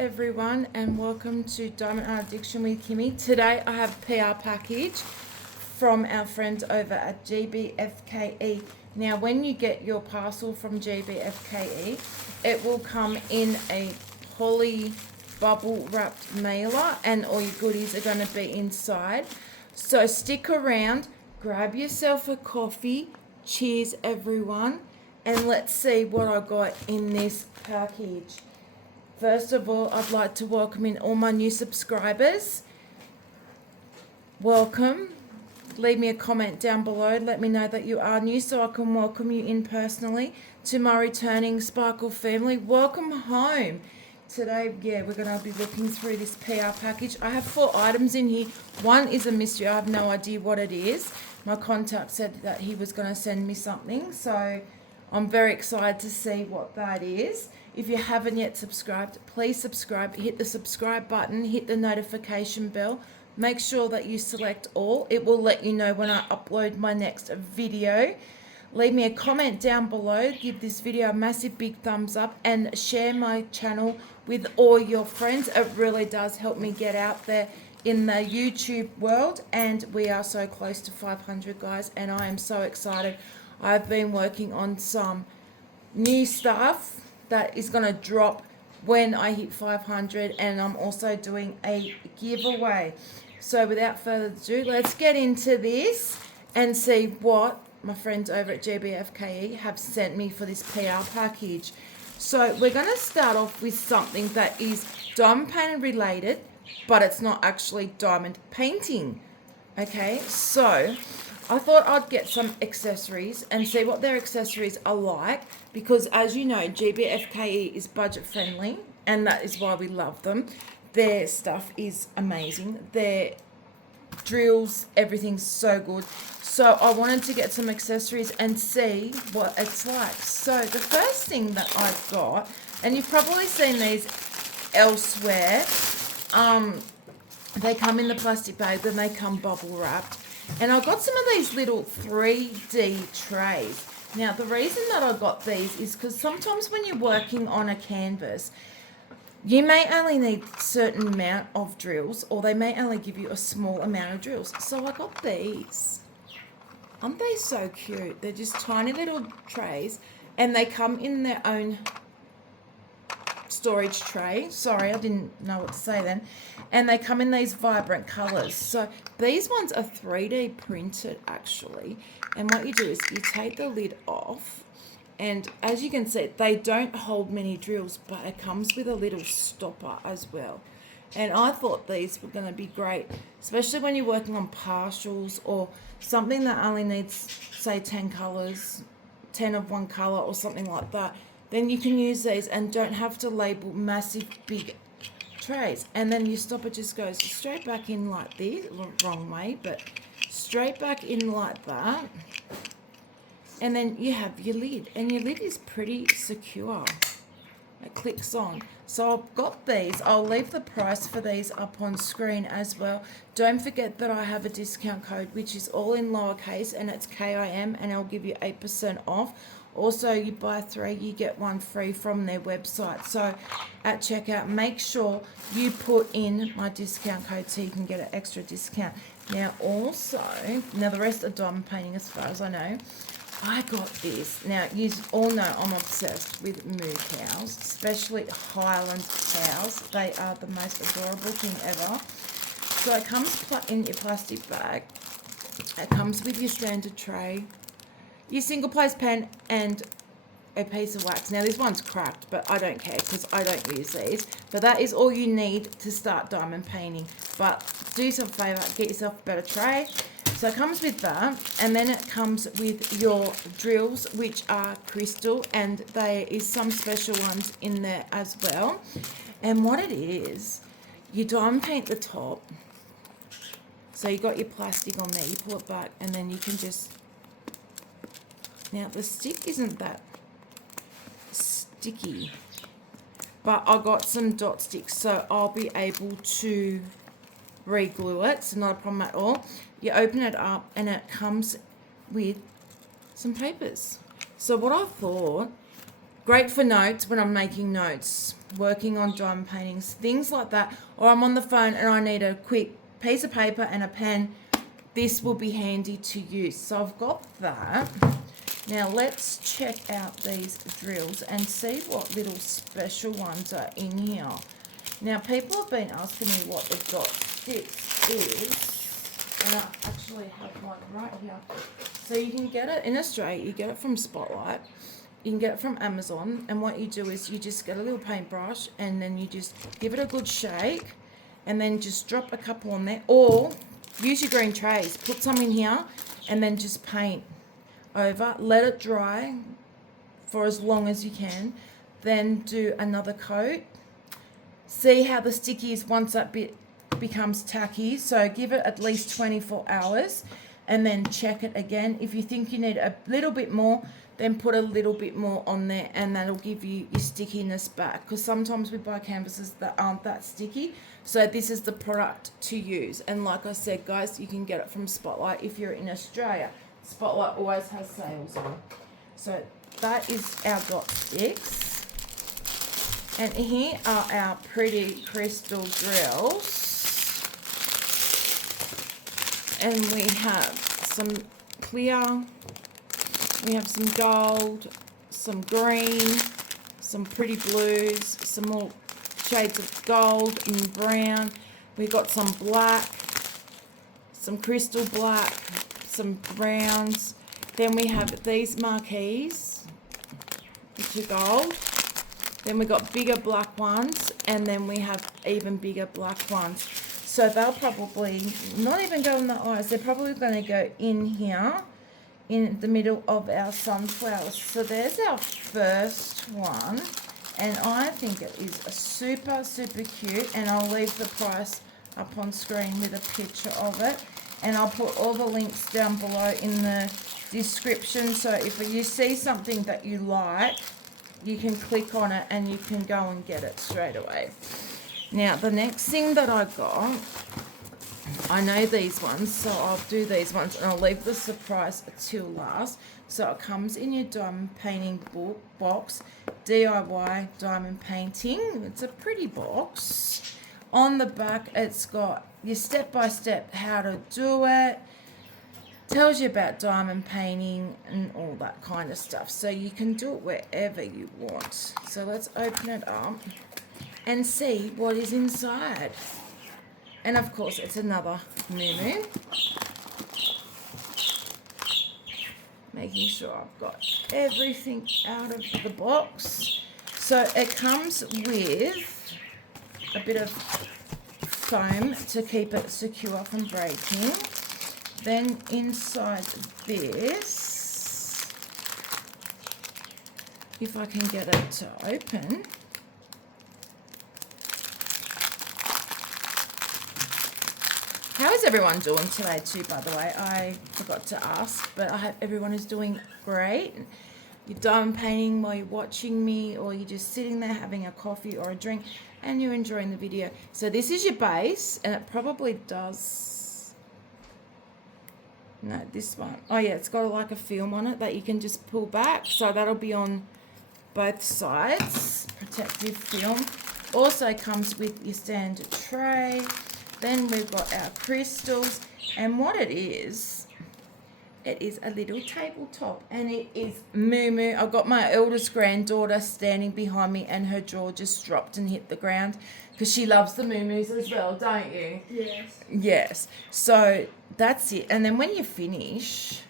everyone, and welcome to Diamond Art Addiction with Kimmy. Today I have a PR package from our friends over at GBFKE. Now when you get your parcel from GBFKE, it will come in a poly bubble wrapped mailer and all your goodies are going to be inside. So stick around, grab yourself a coffee, cheers everyone, and let's see what I got in this package. First of all, I'd like to welcome in all my new subscribers. Welcome. Leave me a comment down below. Let me know that you are new so I can welcome you in personally. To my returning Sparkle family, welcome home. Today, we're going to be looking through this PR package. I have 4 items in here. One is a mystery. I have no idea what it is. My contact said that he was going to send me something, so I'm very excited to see what that is. If you haven't yet subscribed, please subscribe. Hit the subscribe button, hit the notification bell. Make sure that you select all. It will let you know when I upload my next video. Leave me a comment down below. Give this video a massive big thumbs up and share my channel with all your friends. It really does help me get out there in the YouTube world, and we are so close to 500 guys, and I am so excited. I've been working on some new stuff that is going to drop when I hit 500, and I'm also doing a giveaway. So without further ado, let's get into this and see what my friends over at GBFKE have sent me for this PR package. So we're going to start off with something that is diamond painting related, but it's not actually diamond painting. Okay, so I thought I'd get some accessories and see what their accessories are like, because as you know, GBFKE is budget friendly, and that is why we love them. Their stuff is amazing. Their drills, everything's so good. So I wanted to get some accessories and see what it's like. So the first thing that I got, and you've probably seen these elsewhere, they come in the plastic bag, then they come bubble wrapped. And I got some of these little 3D trays. Now, the reason that I got these is because sometimes when you're working on a canvas, you may only need a certain amount of drills, or they may only give you a small amount of drills. So I got these. Aren't they so cute? They're just tiny little trays, and they come in their own storage tray. Sorry, I didn't know what to say then. And they come in these vibrant colors. So these ones are 3D printed actually. And what you do is you take the lid off, and as you can see, they don't hold many drills, but it comes with a little stopper as well. And I thought these were going to be great, especially when you're working on partials or something that only needs, say, 10 colors, 10 of one color or something like that. Then you can use these and don't have to label massive big trays. And then your stopper just goes straight back in like this, wrong way, but straight back in like that. And then you have your lid, and your lid is pretty secure. It clicks on. So I've got these. I'll leave the price for these up on screen as well. Don't forget that I have a discount code, which is all in lowercase, and it's KIM, and I'll give you 8% off. Also, you buy 3, you get 1 free from their website. So at checkout, make sure you put in my discount code so you can get an extra discount. Now also, the rest are diamond painting as far as I know. I got this. Now, you all know I'm obsessed with moo cows, especially Highland cows. They are the most adorable thing ever. So it comes in your plastic bag. It comes with your standard tray, your single place pen, and a piece of wax. Now this one's cracked, but I don't care because I don't use these. But that is all you need to start diamond painting. But do yourself a favour, get yourself a better tray. So it comes with that, and then it comes with your drills, which are crystal, and there is some special ones in there as well. And what it is, you diamond paint the top. So you got your plastic on there, you pull it back, and then you can just... Now the stick isn't that sticky, but I got some dot sticks, so I'll be able to re-glue it. It's not a problem at all. You open it up, and it comes with some papers. So what I thought, Great for notes when I'm making notes, working on diamond paintings, things like that. Or I'm on the phone and I need a quick piece of paper and a pen. This will be handy to use. So I've got that. Now let's check out these drills and see what little special ones are in here. Now people have been asking me what the dot sticks is, and I actually have one right here. So you can get it in Australia, you get it from Spotlight, you can get it from Amazon, and what you do is you just get a little paintbrush and then you just give it a good shake and then just drop a couple on there, or use your green trays, put some in here and then just paint over, let it dry for as long as you can, then do another coat. See how the sticky is once that bit becomes tacky, so give it at least 24 hours and then check it again. If you think you need a little bit more, then put a little bit more on there and that'll give you your stickiness back, because sometimes we buy canvases that aren't that sticky. So this is the product to use, and like I said guys, you can get it from Spotlight if you're in Australia. Spotlight always has sales on. So that is our dot sticks. And here are our pretty crystal drills. And we have some clear, we have some gold, some green, some pretty blues, some more shades of gold and brown. We've got some black, some crystal black, some browns. Then we have these marquees, which are gold. Then we got bigger black ones, and then we have even bigger black ones. So they'll probably not even go in the eyes. They're probably going to go in here, in the middle of our sunflowers. So there's our first one, and I think it is a super, super cute. And I'll leave the price up on screen with a picture of it. And I'll put all the links down below in the description. So if you see something that you like, you can click on it and you can go and get it straight away. Now the next thing that I got, I know these ones, so I'll do these ones and I'll leave the surprise till last. So it comes in your diamond painting box, DIY diamond painting. It's a pretty box. On the back it's got your step-by-step how to do it. Tells you about diamond painting and all that kind of stuff. So you can do it wherever you want. So let's open it up and see what is inside. And of course it's another moo. Making sure I've got everything out of the box. So it comes with a bit of foam to keep it secure from breaking. Then inside this, if I can get it to open, how is everyone doing today too, by the way? I forgot to ask, but I hope everyone is doing great. You're diamond painting while you're watching me, or you're just sitting there having a coffee or a drink and you're enjoying the video. So this is your base, and it probably does... No, this one. Oh yeah, it's got like a film on it that you can just pull back. So that'll be on both sides. Protective film. Also comes with your standard tray. Then we've got our crystals. And what it is a little tabletop. And it is moo. I've got my eldest granddaughter standing behind me and her jaw just dropped and hit the ground. Because she loves the moo-moos as well, don't you? Yes. Yes. So that's it. And then when you finish,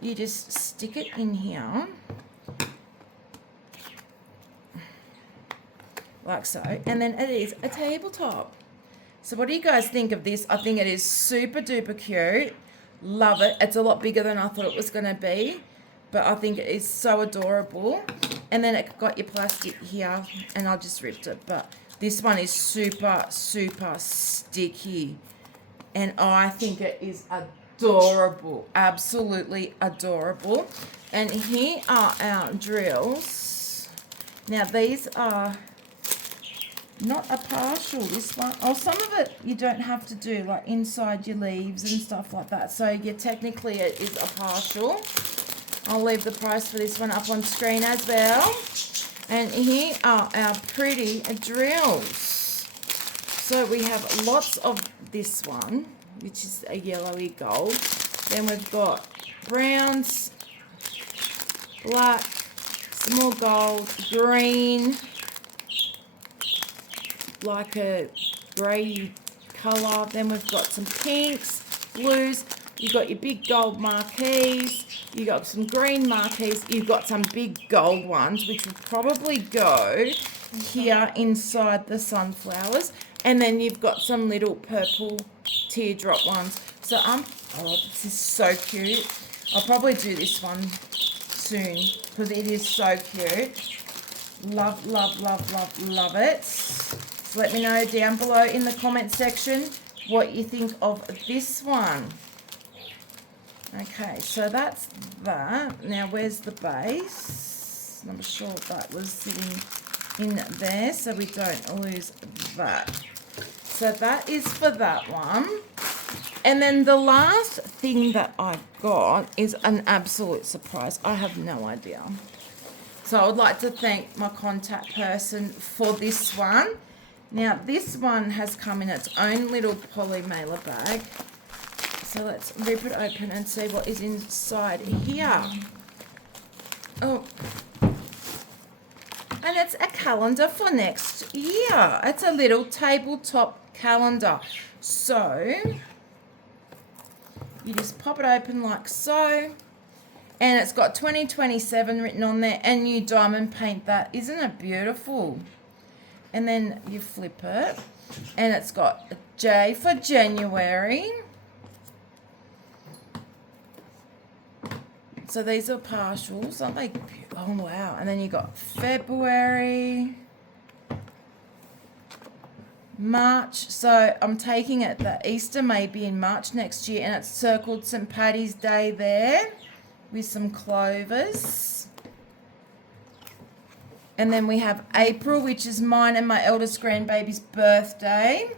you just stick it in here. Like so. And then it is a tabletop. So what do you guys think of this? I think it is super duper cute. Love it. It's a lot bigger than I thought it was going to be. But I think it is so adorable. And then it got your plastic here. And I just ripped it. But this one is super, super sticky. And I think it is adorable. Absolutely adorable. And here are our drills. Now these are not a partial, this one. Oh, some of it you don't have to do, like inside your leaves and stuff like that. So yeah, technically it is a partial. I'll leave the price for this one up on screen as well. And here are our pretty drills. So we have lots of this one, which is a yellowy gold. Then we've got browns, black, some more gold, green, like a grey colour. Then we've got some pinks, blues. You've got your big gold marquees. You've got some green marquees. You've got some big gold ones, which will probably go here inside the sunflowers. And then you've got some little purple teardrop ones. So oh, this is so cute. I'll probably do this one soon because it is so cute. Love, love, love, love, love it. So let me know down below in the comment section what you think of this one. Okay, so that's that. Now, where's the base? I'm sure that was sitting in there, so we don't lose that. So that is for that one. And then the last thing that I got is an absolute surprise. I have no idea. So I would like to thank my contact person for this one. Now, this one has come in its own little poly mailer bag. So let's rip it open and see what is inside here. Oh. And it's a calendar for next year. It's a little tabletop calendar. So you just pop it open like so. And it's got 2027 written on there. And you diamond paint that. Isn't it beautiful? And then you flip it. And it's got a J for January. So these are partials, aren't they? Oh, wow. And then you got February, March. So I'm taking it that Easter may be in March next year, and it's circled St. Paddy's Day there with some clovers. And then we have April, which is mine and my eldest grandbaby's birthday.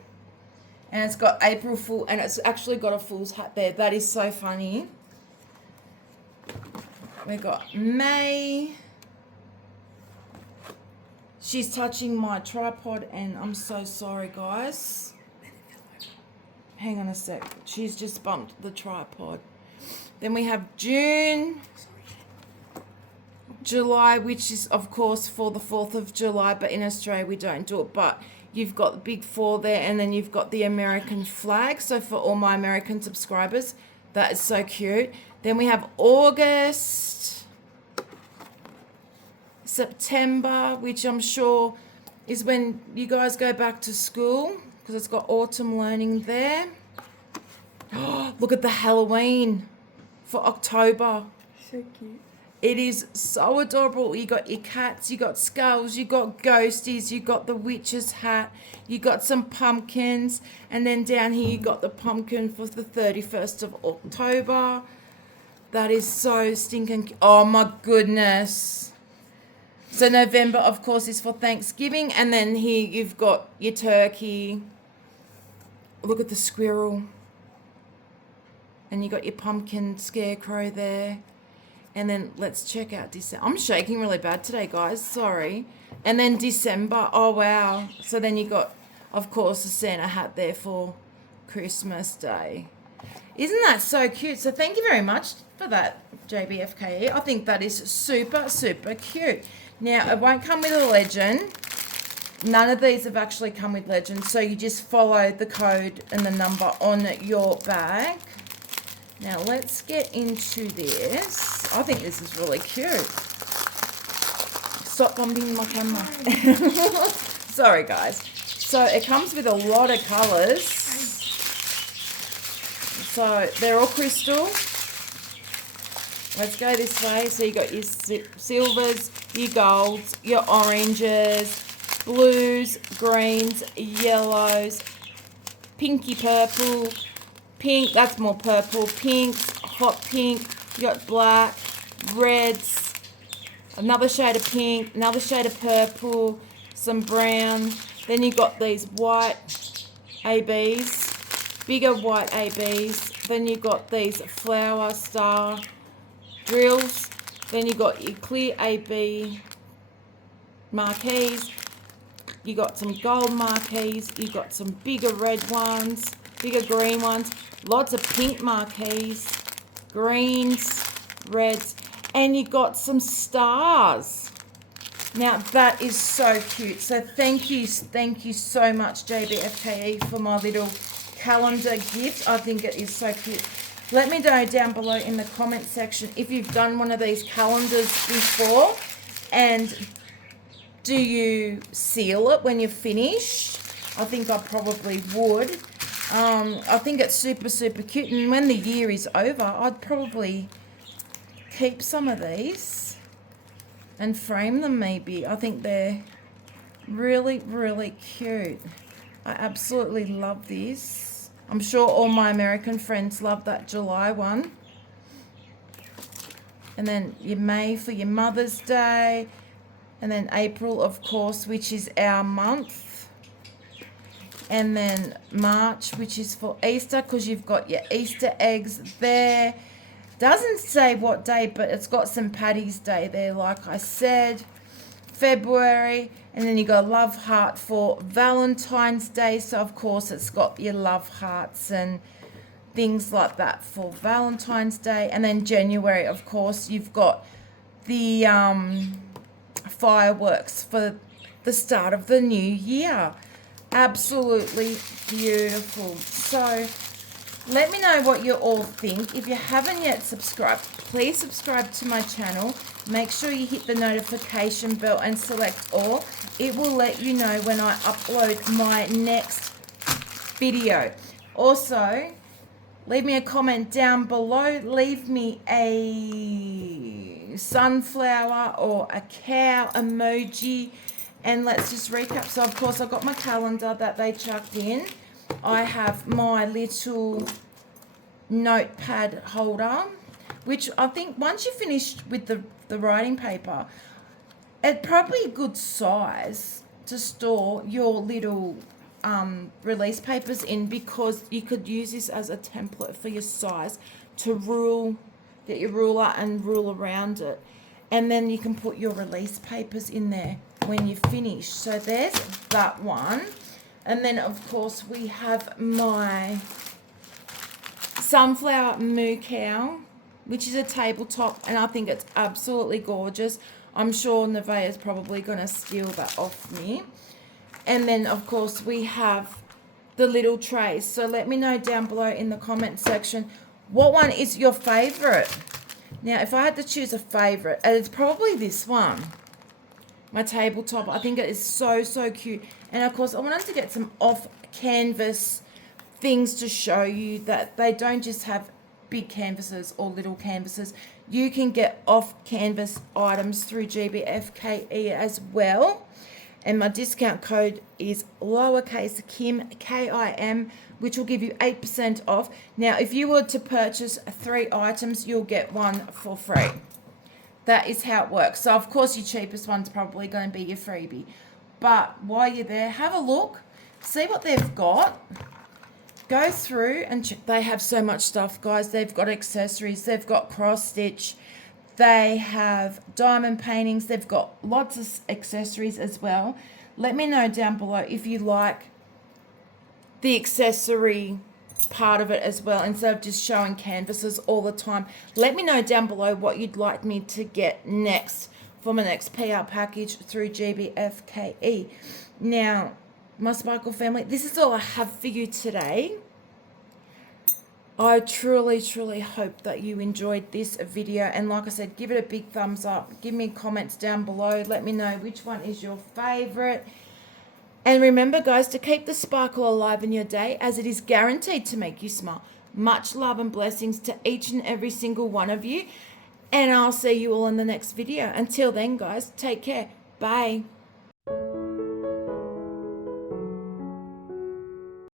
And it's got April Fool, and it's actually got a fool's hat there. That is so funny. We got May. She's touching my tripod, and I'm so sorry, guys. Hang on a sec. She's just bumped the tripod. Then we have June. July, which is, of course, for the 4th of July, but in Australia we don't do it. But you've got the big 4 there, and then you've got the American flag. So for all my American subscribers, that is so cute. Then we have August, September, which I'm sure is when you guys go back to school, because it's got autumn learning there. Oh, look at the Halloween for October. So cute. It is so adorable. You got your cats, you got skulls, you got ghosties, you got the witch's hat, you got some pumpkins, and then down here you got the pumpkin for the 31st of October. That is so stinking... Oh, my goodness. So November, of course, is for Thanksgiving. And then here you've got your turkey. Look at the squirrel. And you got your pumpkin scarecrow there. And then let's check out December. I'm shaking really bad today, guys. Sorry. And then December. Oh, wow. So then you got, of course, a Santa hat there for Christmas Day. Isn't that so cute? So thank you very much for that, GBFKE. I think that is super, super cute. Now, it won't come with a legend. None of these have actually come with legends. So you just follow the code and the number on your bag. Now, let's get into this. I think this is really cute. Stop bumping my camera. Sorry, guys. So it comes with a lot of colours. So they're all crystal. Let's go this way. So you got your silvers, your golds, your oranges, blues, greens, yellows, pinky purple, pink, that's more purple, pinks, hot pink, you got black, reds, another shade of pink, another shade of purple, some brown. Then you got these white ABs, bigger white ABs. Then you got these flower star drills. Then you got your clear AB marquees. You got some gold marquees. You got some bigger red ones, bigger green ones. Lots of pink marquees, greens, reds, and you got some stars. Now that is so cute. So thank you so much, GBFKE, for my little calendar gift. I think it is so cute. Let me know down below in the comment section if you've done one of these calendars before, and do you seal it when you're finished? I think I probably would. I think it's super cute, and when the year is over, I'd probably keep some of these and frame them maybe. I think they're really cute. I absolutely love these. I'm sure all my American friends love that July one. And then your May for your Mother's Day. And then April, of course, which is our month. And then March, which is for Easter, because you've got your Easter eggs there. Doesn't say what day, but it's got some Paddy's Day there, like I said. February, and then you got a love heart for Valentine's Day. So, of course, it's got your love hearts and things like that for Valentine's Day. And then January, of course, you've got the fireworks for the start of the new year. Absolutely beautiful. So let me know what you all think. If you haven't yet subscribed, please subscribe to my channel. Make sure you hit the notification bell and select all. It will let you know when I upload my next video. Also, leave me a comment down below. Leave me a sunflower or a cow emoji, and let's just recap. So of course I've got my calendar that they chucked in. I have my little notepad holder, which I think once you finish with the writing paper, it's probably a good size to store your little release papers in, because you could use this as a template for your size to get your ruler and rule around it, and then you can put your release papers in there when you finish. So there's that one. And then of course we have my sunflower moo cow, which is a tabletop, and I think it's absolutely gorgeous. I'm sure Nevaeh's probably going to steal that off me. And then, of course, we have the little trays. So let me know down below in the comment section, what one is your favourite? Now, if I had to choose a favourite, it's probably this one, my tabletop. I think it is so cute. And, of course, I wanted to get some off-canvas things to show you that they don't just have big canvases or little canvases. You can get off-canvas items through GBFKE as well. And my discount code is lowercase Kim, K-I-M, which will give you 8% off. Now, if you were to purchase 3 items, you'll get 1 for free. That is how it works. So, of course, your cheapest one's probably going to be your freebie. But while you're there, have a look. See what they've got. Go through and check. They have so much stuff, guys. They've got accessories. They've got cross-stitch. They have diamond paintings. They've got lots of accessories as well. Let me know down below if you like the accessory part of it as well, instead of just showing canvases all the time. Let me know down below what you'd like me to get next for my next PR package through GBFKE. Now, my Sparkle family, this is all I have for you today. I truly hope that you enjoyed this video, and like I said, give it a big thumbs up. Give me comments down below. Let me know which one is your favorite. And remember, guys, to keep the sparkle alive in your day, as it is guaranteed to make you smile. Much love and blessings to each and every single one of you, and I'll see you all in the next video. Until then, guys, take care. Bye.